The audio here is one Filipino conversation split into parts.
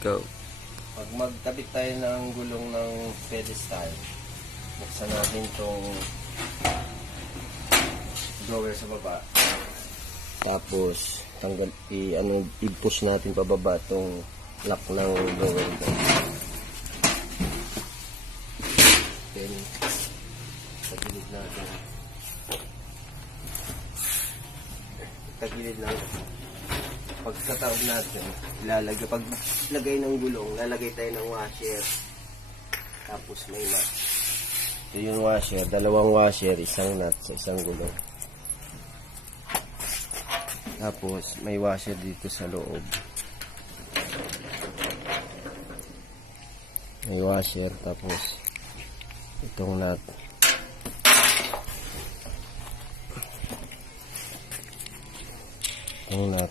Ikaw. Pag magkabit tayo ng gulong ng pedestal, buksan natin itong drawer sa baba. Tapos, i-push natin pababa itong lock ng drawer. Then, tagilid natin. Tagilid lang. Pagkataob natin, pag lagay ng gulong, lalagay tayo ng washer. Tapos may nut. Ito yung washer, dalawang washer, isang nut sa isang gulong. Tapos may washer dito sa loob. May washer, tapos itong nut. Itong nut.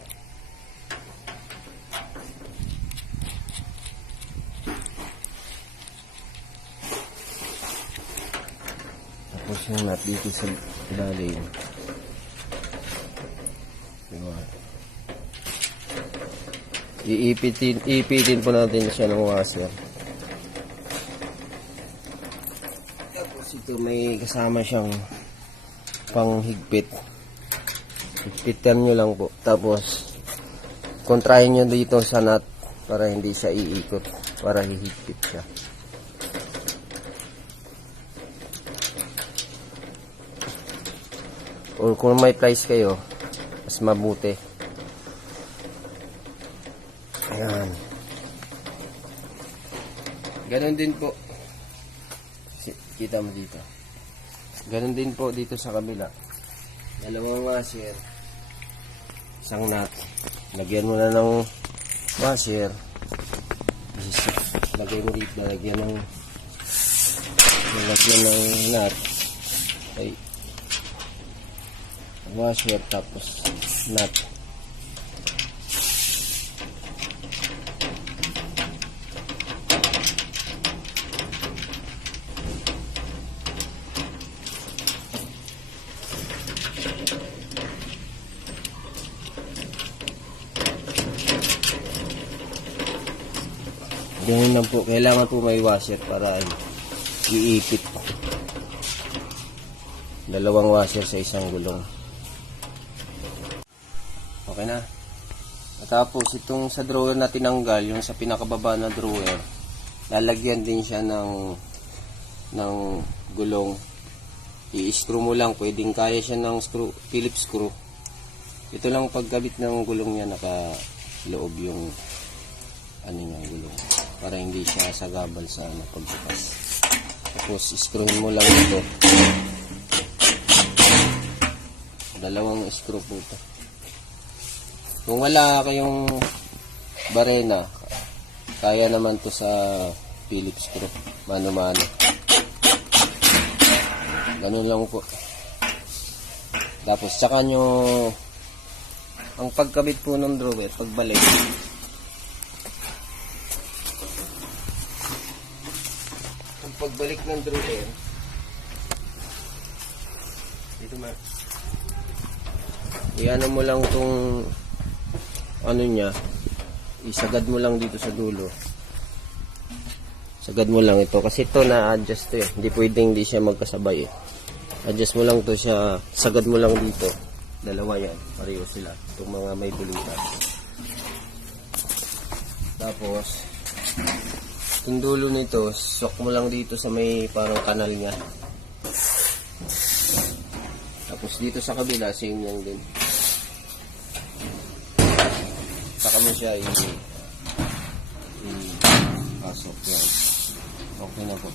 Tapos yung nut dito sa ilalim. Diba? Iipitin po natin siya ng washer. Tapos ito may kasama siyang panghigpit. Higpitan nyo lang po. Tapos kontrahin nyo dito sa nut para hindi siya iikot, para hihigpit siya. O kung may price kayo, mas mabuti. Ayan. Ganon din po. Kita mo dito. Ganon din po dito sa kabila. Dalawang washer. Isang nut. Lagyan mo na ng washer. Lagyan mo dito. Lagyan ng nut. Ay. Washer tapos nut. Ganyan lang po. Kailangan po may washer para iipit. Dalawang washer sa isang gulong. Okay na. At tapos itong sa drawer na tinanggal, yung sa pinakababa na drawer, lalagyan din siya ng gulong. I-screw mo lang, pwedeng kaya siya ng screw, Phillips screw. Ito lang pagkabit ng gulong niya, nakaloob yung gulong para hindi siya sagabal sa pagbukas. Tapos screwin mo lang ito. Dalawang screw po ito. Kung wala kayong barena, kaya naman to sa Phillips screw, mano-mano. Ganun lang po. Tapos saka nyo ang pagkabit po ng drawer, pagbalik, ang pagbalik ng drawer dito iano mo lang tong niya, isagad mo lang dito sa dulo. Sagad mo lang ito kasi ito na-adjust to eh. Hindi pwedeng hindi siya magkasabay eh. Adjust mo lang to siya, sagad mo lang dito. Dalawa yan, pareho sila. Itong mga may bulutas. Tapos itong dulo nito, sok mo lang dito sa may parang kanal niya. Tapos dito sa kabila, same lang din. Saka mo siya i-pasok yan. Okay na po.